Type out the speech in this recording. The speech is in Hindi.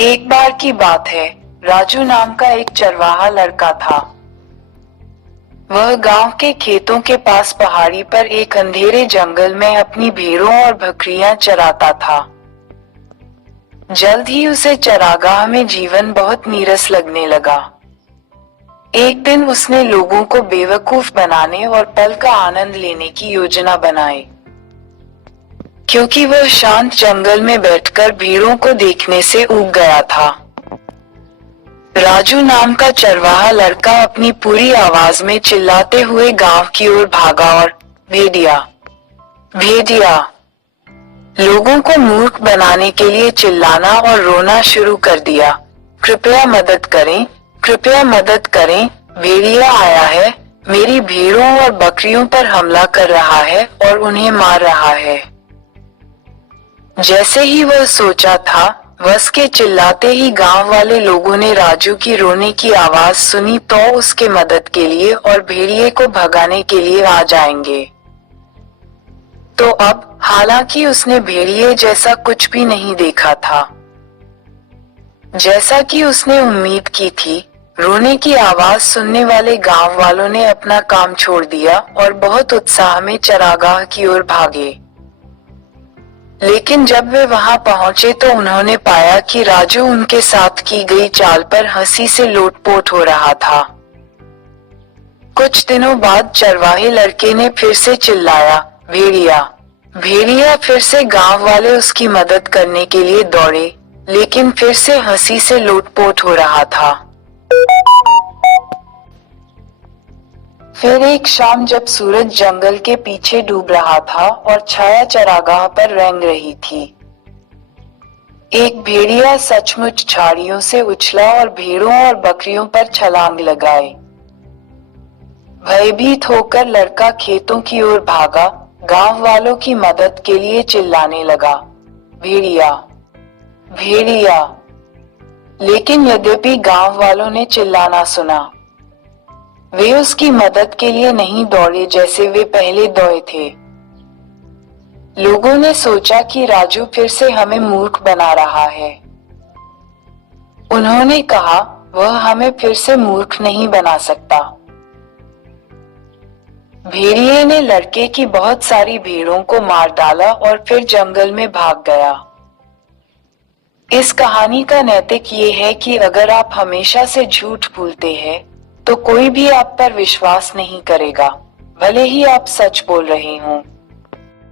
एक बार की बात है, राजू नाम का एक चरवाहा लड़का था। वह गांव के खेतों के पास पहाड़ी पर एक अंधेरे जंगल में अपनी भेड़ों और बकरियां चराता था। जल्द ही उसे चरागाह में जीवन बहुत नीरस लगने लगा। एक दिन उसने लोगों को बेवकूफ बनाने और पल का आनंद लेने की योजना बनाई। क्योंकि वह शांत जंगल में बैठकर भीड़ों को देखने से ऊब गया था। राजू नाम का चरवाहा लड़का अपनी पूरी आवाज में चिल्लाते हुए गांव की ओर भागा और भेड़िया भेड़िया लोगों को मूर्ख बनाने के लिए चिल्लाना और रोना शुरू कर दिया। कृपया मदद करें, कृपया मदद करें, भेड़िया आया है, मेरी भेड़ों और बकरियों पर हमला कर रहा है और उन्हें मार रहा है। जैसे ही वह सोचा था, बस के चिल्लाते ही गांव वाले लोगों ने राजू की रोने की आवाज सुनी तो उसके मदद के लिए और भेड़िए को भगाने के लिए आ जाएंगे। तो अब, हालांकि उसने भेड़िए जैसा कुछ भी नहीं देखा था। जैसा कि उसने उम्मीद की थी, रोने की आवाज सुनने वाले गांव वालों ने अपना काम छोड़ दिया और बहुत उत्साह में चरागाह की ओर भागे। लेकिन जब वे वहां पहुंचे तो उन्होंने पाया कि राजू उनके साथ की गई चाल पर हंसी से लोटपोट हो रहा था। कुछ दिनों बाद चरवाहे लड़के ने फिर से चिल्लाया, भेड़िया भेड़िया। फिर से गांव वाले उसकी मदद करने के लिए दौड़े, लेकिन फिर से हंसी से लोटपोट हो रहा था। फिर एक शाम जब सूरज जंगल के पीछे डूब रहा था और छाया चरागाह पर रेंग रही थी, एक भेड़िया सचमुच झाड़ियों से उछला और भेड़ों और बकरियों पर छलांग लगाए। भयभीत होकर लड़का खेतों की ओर भागा, गांव वालों की मदद के लिए चिल्लाने लगा, भेड़िया भेड़िया। लेकिन यद्यपि गांव वालों ने चिल्लाना सुना, वे उसकी मदद के लिए नहीं दौड़े जैसे वे पहले दौड़े थे। लोगों ने सोचा कि राजू फिर से हमें मूर्ख बना रहा है। उन्होंने कहा, वह हमें फिर से मूर्ख नहीं बना सकता। भेड़िए ने लड़के की बहुत सारी भेड़ों को मार डाला और फिर जंगल में भाग गया। इस कहानी का नैतिक ये है कि अगर आप हमेशा से झूठ बोलते हैं, तो कोई भी आप पर विश्वास नहीं करेगा, भले ही आप सच बोल रहे हों।